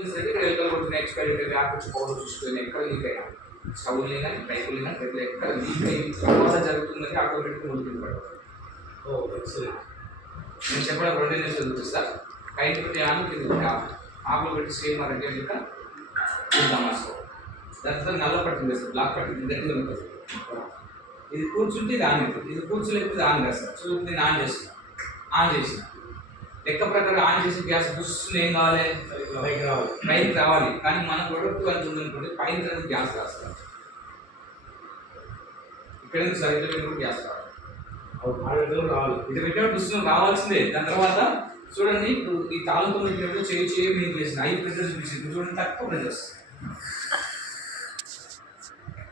ఇక్కడ ఎక్కడ expiry app వచ్చి పౌడర్ చూసుకొని ఎక్కడ లీక్ అయినా స్టవ్లు కానీ పైపులు కానీ ఎక్కడ ఎక్కడ లీక్ అయ్యి తర్వాత జరుగుతుందని ఆటోమేటిక్గా ముందుకు పడతారు. నేను చెప్పడం 2 నిమిషాలు చూపిస్తా. పైన పెట్టి ఆమె కింద ఆకులు పెట్టి సేమ్ అరగే ఇంకా దామాసుకో దాని తర్వాత నల్ల పట్టింది వేస్తారు, బ్లాక్ పట్టింది గట్టిగా ఉంటుంది. ఇది కూర్చుంటే ఇది ఆన్ అవుతుంది, ఇది కూర్చోలేకపోతే ఆన్ చేస్తారు. సో నేను ఆన్ చేసిన లెక్క ప్రకారం ఆన్ చేసి గ్యాస్ బుస్సులు ఏం కావాలి, పైకి రావాలి. కానీ మన ప్రొడక్ట్ అని ఉందనుకోండి పైన తర్వాత గ్యాస్ రాస్తారు. ఇక్కడ నుంచి సైడ్లో కూడా గ్యాస్ రావాలి, ఇటు పెట్టినప్పుడు బుస్సులు రావాల్సిందే. దాని తర్వాత చూడండి ఇప్పుడు ఈ తాళంతో పెట్టినప్పుడు చేయి మీకు చేసిన 5 ప్రెజర్స్ చూపించింది. చూడండి తక్కువ ప్రెజర్స్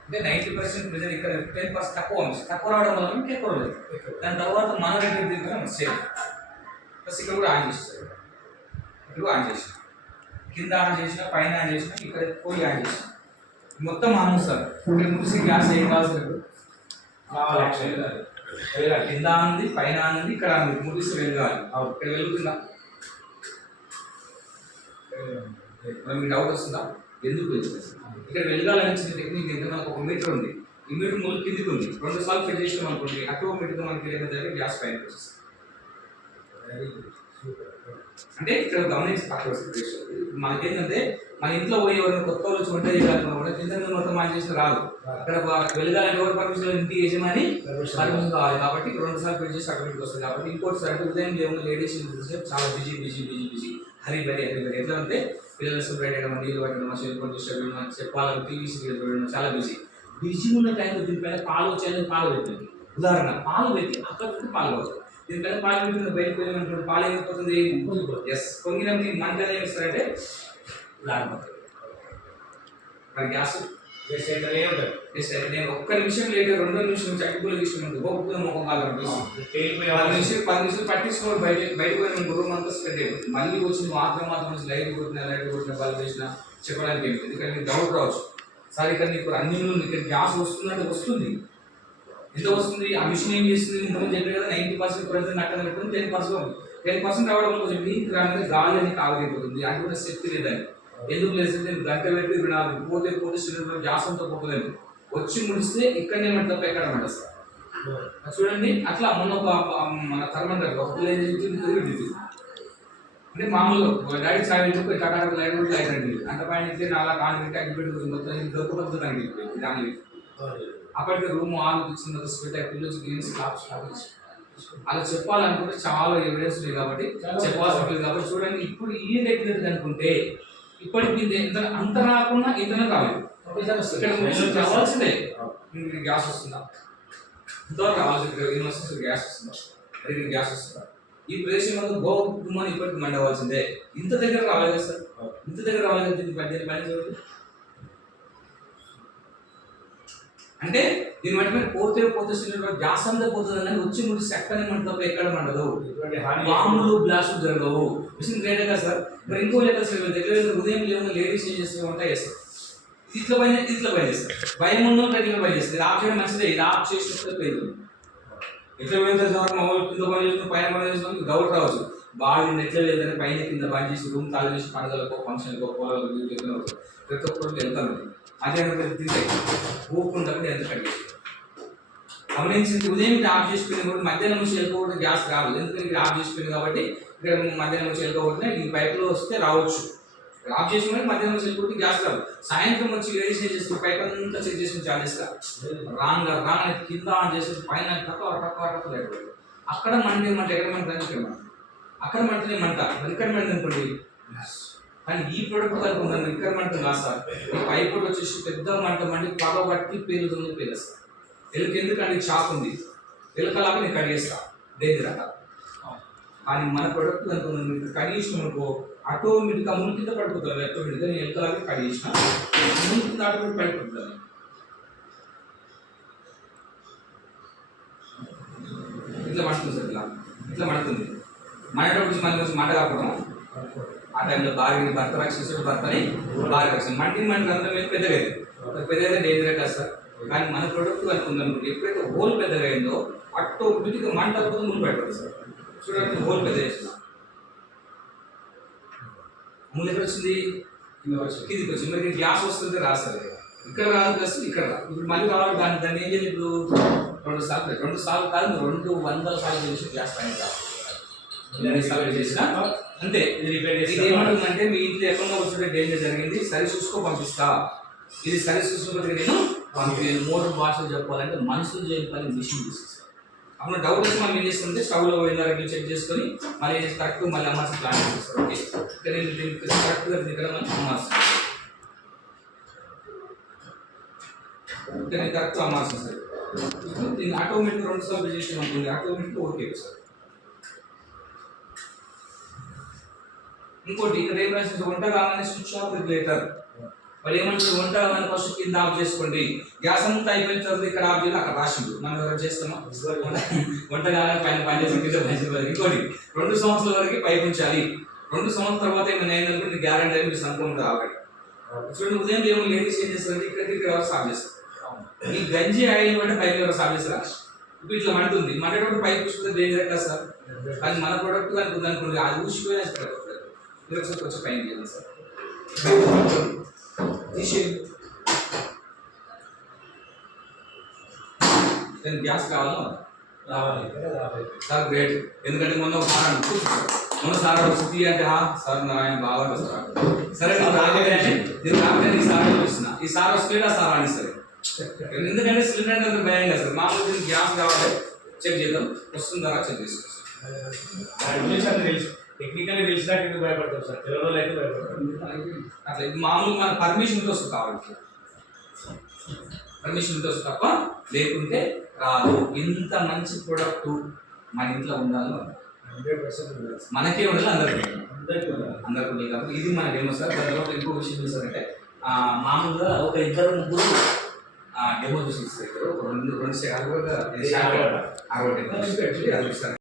అంటే 90% ప్రెజర్ ఇక్కడ 10% తక్కువ రావడం వల్ల మీకు ఎక్కువ లేదు. దాని తర్వాత మన దగ్గర దగ్గర సేమ్ ప్లస్ ఇక్కడ కూడా ఆన్ చేస్తారు. ఇక్కడ ఆన్ చేసిన కింద ఆన్ చేసిన పైన ఆన్ చేసిన ఇక్కడ పోయి ఆన్ చేసిన మొత్తం ఆన్ వస్తారు. ఇక్కడ ముగిసి గ్యాస్ ఏం కావాల్సింది కింద ఆనుంది పైన ఆనుంది ఇక్కడ ఆనుంది ముగిసి వెలగాలి. ఇక్కడ వెలుగుతుందా? మీకు డౌట్ వస్తుందా ఎందుకు వెళ్తుంది? ఇక్కడ వెలగాలనిచ్చిన టెక్నిక్ ఎంత మనకు ఒక మీటర్ ఉంది, ఈ మీటర్ మూడు కిందికి ఉంది. 2 సార్లు ఫిట్ చేసినాం అనుకోండి ఆటోమేటిక్గా మనకి ఏదైనా గ్యాస్ పైన వచ్చేస్తుంది. అంటే ఇక్కడ గమనించి పక్కన వస్తుంది. మనకేంటంటే మన ఇంట్లో పోయి ఎవరైనా కొత్త వచ్చి వంట చేయాలన్నా కూడా కింద మొత్తం ఆన్ చేసిన రాదు. అక్కడ వెలగాలంటే ఎవరు పర్మిషన్ ఇంటి యజమాని పర్మిషన్ కావాలి. కాబట్టి 2 సార్లు ఫిట్ చేసి ఆటోమేటిక్ వస్తుంది. కాబట్టి ఇంకోటి సార్ ఉదయం ఏమో లేడీస్ చాలా బిజీ హరీ బరీ ఎట్లా అంటే పిల్లలు స్కూల్ పెట్టడం, నీళ్ళు పెట్టడం, సెల్ఫోన్ డిస్టర్బ్ చెప్పాలని టీవీ సీరియల్ చూడడం చాలా బిజీ ఉన్న టైంలో దీనిపైన పాలు వచ్చేది పాలు పెట్టింది. ఉదాహరణ పాలు పెట్టి అక్కడ నుంచి పాలు అవుతుంది. దీనిపైన పాలు పెట్టిన బయటకు వెళ్ళినటువంటి పాలు ఏమైపోతుంది? పొంగినప్పుడు మంటలు ఏమి ఇస్తారంటే లాగిపోతుంది. మరి గ్యాస్ వేస్ట్ అయితేనే ఉంటుంది. వేస్ట్ అయితే నేను 1 నిమిషం లేట్ 2 నిమిషం నుంచి అగ్గిపుల్ల తీసుకున్నాను గొప్ప ముఖం కాలం 10 నిమిషాలు పట్టించుకోవాలి. బయటకు పోయిన రూమ్ అంతా స్ప్రెడ్ అయిపోతుంది. మళ్ళీ వచ్చింది మాత్రం లైట్ కొట్టిన బల్బ్ వేసిన చెప్పడానికి ఏమి ఎందుకంటే మీకు డౌట్ రావచ్చు, సార్ ఇక్కడ నీకు అన్ని ఇక్కడ గ్యాస్ వస్తుందంటే వస్తుంది. ఎంత వస్తుంది? ఆ మిషన్ ఏం చేస్తుంది? ఇంతకుముందు చెప్పారు కదా 90% ప్రెజర్ అక్కడ పెట్టుకుని 10% రావడం కొంచెం వీక్ రాగానే గాలి అని కాగలిపోతుంది. అటువంటి శక్తి లేదని ఎందుకు లేదు? గంట పెట్టి 24 పోతే సిలిండర్ గ్యాస్ అంతా పోతలేదు. వచ్చి ముడిస్తే ఇక్కడనే మంట తప్ప ఎక్కడ మంట సార్ చూడండి. అట్లా మొన్న మన థర్మంటర్ ఒక అంటే మామూలుగా డాడీ చాయ్ కటాక లైట్ అండి అంత పైన అలా కాని అగ్గిపెట్టి మొత్తం దొరకబద్దు దాని అప్పటికే రూమ్ ఆన్ ఇచ్చిన పిల్లలు గేమ్స్ అలా చెప్పాలనుకుంటే చాలా ఎవిడెన్స్ ఉంది కాబట్టి చెప్పాల్సి ఉంటుంది. కాబట్టి చూడండి ఇప్పుడు ఈ టెక్నిక్ అనుకుంటే ఇప్పటికి అంత రాకుండా ఇంతనే రాలేదు. ఇక్కడ కావాల్సిందే గ్యాస్ వస్తుందా ఇంతవరకు రావాల్సింది యూనివర్సిటీ గ్యాస్ వస్తుందా గ్యాస్ వస్తుందా ఈ ప్రదేశం వల్ల గో కుటుంబాన్ని ఇప్పటికి మండవలసిందే. ఇంత దగ్గర రావాలి కదా సార్, ఇంత దగ్గర రావాలి కదా. దీనికి పైన చూడండి అంటే దీని బట్టి పోతే సిలిండర్ గ్యాస్ అంతా పోతుంది అని వచ్చి ముందు సెక్కని మంట తప్ప ఎక్కడ మండదు. బాంబులు బ్లాస్టులు జరగవు. మిషన్ గ్రేటే కదా సార్. మరి ఇంకో లెక్క దగ్గర ఉదయం ఏమో లేడీస్ ఏం చేస్తే వంట చేస్తారు, ఇట్లా పైన చేస్తారు. భయం ఉన్న ఇట్లా పని చేస్తారు. ఇది ఆఫ్ చేయడం మంచిదే. ఇది ఆఫ్ చేసినప్పుడు పోయింది ఎట్లా పోయింది సార్ కింద పని చేస్తున్నాం పైన పని చేస్తున్నాం డౌట్ రావచ్చు. బాగా ఎట్లా లేదని పైన కింద పని చేసి రూమ్ తాళం చేసి పండుగలకో ఫంక్షన్కో పొలాలకు ప్రతి ఒక్కరికి వెళ్తాను. అదే ఊపుకుంటే ఎంత కట్టి గమనించింది. ఉదయం ఆఫ్ చేసుకుని కూడా మధ్యాహ్నం నుంచి వెళ్ళిపోతే గ్యాస్ రాదు. ఎందుకంటే ఇక్కడ ఆఫ్ చేసుకుంది కాబట్టి ఇక్కడ మధ్యాహ్నం నుంచి వెళ్ళిపోతే ఈ పైపులో వస్తే రావచ్చు. ఆఫ్ చేసుకుని మధ్యాహ్నం నుంచి వెళ్ళిపోతే గ్యాస్ రాదు. సాయంత్రం వచ్చి వేడి చేసి పైప్ అంతా చెక్ చేసుకుని చాలేస్తా రాంగ్ కింద ఆన్ చేసి పైన తక్కువ అక్కడ మంటే ఎక్కడ మంట అక్కడ మంటనే మంట ఇక్కడ మంట అనుకోండి. కానీ ఈ ప్రొడక్ట్ కనుక ఉందని ఇక్కడ మంట కాదు సార్. ఈ పైప్ వచ్చేసి పెద్ద మంట మండి పగబట్టి పేలుతుంది పేలుస్తా. ఎలుక ఎందుకంటే చాక్ ఉంది ఎలుకలాగా నేను కడిగేస్తా దేని రకాల. కానీ మన ప్రొడక్ట్ కనుక ఉంది కడిగేసిన అనుకో ఆటోమేటిక్గా ముందు కింద పడిపోతుంది. ఆటోమేటిక్గా నేను ఎలుకలాగా కడిగేసిన ముందు కింద ఆటోమేటిక్ పడిపోతుంది. ఇట్లా మండుతుంది సార్, ఇట్లా మండుతుంది. మండేటప్పుడు మళ్ళీ వచ్చి మంట కాకపోవడం ఆ టైంలో భార్యని భర్త రక్షించడం భర్తని భార్య రక్షణ మంటి అంతా మీద పెద్దగా డేంజర్ కదా సార్. కానీ మన ప్రొడక్ట్ కనుక ఉందనుకుంటే ఎప్పుడైతే హోల్ పెద్దగా అయిందో ఆటోమేటిక్గా మంట అవుతుంది ముందు పెడతారు సార్. చూడండి హోల్ పెద్ద చేసిన ముందు ఎక్కడ వచ్చింది కిందికి వచ్చి మరి గ్యాస్ వస్తుంటే రాస్తారు ఇక్కడ రాదు ప్లస్ ఇక్కడ రాదు. ఇప్పుడు మళ్ళీ రావాలి దాన్ని ఏం చేయాలి ఇప్పుడు 2 సార్లు కాదు 200 సార్లు చేసి గ్యాస్ పైన రాదు చేసిన అంతే. ఇది ఏమంటుందంటే మీ ఇంట్లో ఎక్కడ వస్తుంటే డేంజర్ జరిగింది సరి చూసుకో పంపిస్తా, ఇది సరి చూసుకోకపోతే నేను పంపించాను. మోటార్ భాషలు చెప్పాలంటే మనుషులు చేయని పని మిషన్ తీసుకొస్తాను. అప్పుడు డౌట్ వచ్చి మనం ఏం చేస్తుంటే స్టవ్లో పోయిన చెక్ చేసుకొని మళ్ళీ కరెక్ట్ మళ్ళీ అమ్మాల్సిన ప్లాన్ చేస్తారు. ఓకే ఇక్కడ కరెక్ట్గా ఇక్కడ మనం అమ్మాల్సింది ఇక్కడ కరెక్ట్ అమ్మాల్సి వస్తుంది. దీన్ని ఆటోమేటిక్ 2 సార్లు చేసి ఉంటుంది ఆటోమేటిక్ ఓకే సార్. ఇంకోటి ఇక్కడ ఏం రాసింది వంట కాగానే స్విచ్ ఆఫ్ రెగ్యులేటర్. వాళ్ళు ఏమంటారు వంట కాగానే ఫస్ట్ కింద ఆఫ్ చేసుకోండి, గ్యాస్ అంతా అయిపోయిన తర్వాత ఇక్కడ ఆఫ్ చేయాలి అక్కడ రాసిండు. మనం ఎవరైనా చేస్తామా? వంట కాగానే పైన చేసి కింద పని. ఇంకోటి 2 సంవత్సరాల వరకు పైపు ఉంచాలి, 2 సంవత్సరాల తర్వాత ఏమైనా అయిందనుకుంటే గ్యారెంటీ అని మీరు అనుకుంటుంది ఆల్రెడీ. చూడండి ఉదయం ఏమో లేడీస్ ఏం చేస్తారంటే ఇక్కడ ఎవరు సాఫ్ చేస్తారు. ఈ గంజి ఆయిల్ అంటే పైపు ఎవరు సాఫ్ చేస్తారా? ఇప్పుడు ఇట్లా మంటుంది, మండేటప్పుడు పైపు చూస్తే డేంజర్ కదా సార్. కానీ మన ప్రోడక్ట్ అనుకుంది అనుకోండి అది ఊసిపోయినా కొంచెం పైన చేయాలి సార్. తీసేయండి గ్యాస్ కావాలా సార్ గ్రేట్. ఎందుకంటే మొన్న ఒక సార్ సార్ వస్తుంది అంటే సార్ ఆయన బాగా సార్ సరే నేను రాకపోతే నేను రాకపోతే ఈ సార్ చూపిస్తున్నా, ఈ సార్ వస్తే ఆ సార్ అని సరే. ఎందుకంటే సిలిండర్ అంటే భయం కదా సార్. మామూలు గ్యాస్ కావాలి చెక్ చేద్దాం వస్తుందా చెక్ చేసుకోవచ్చు. టెక్నికల్ తెలిసినాక ఎందుకు భయపడతాం సార్? తెలియదు అయితే భయపడతాం. అట్లా మామూలు మన పర్మిషన్తో వస్తుంది కావాలి, పర్మిషన్తో వస్తుంది తప్ప లేకుంటే రాదు. ఇంత మంచి ప్రోడక్ట్ మన ఇంట్లో ఉండాలి, 100% మనకే ఉండాలి, అందరికీ ఉండాలి కాబట్టి ఇది మన డెమో సార్. దాని తర్వాత ఇంకో విషయం చూసారంటే మామూలుగా ఒక 2-3 డెమో చూసి ఇస్తారు. 2 60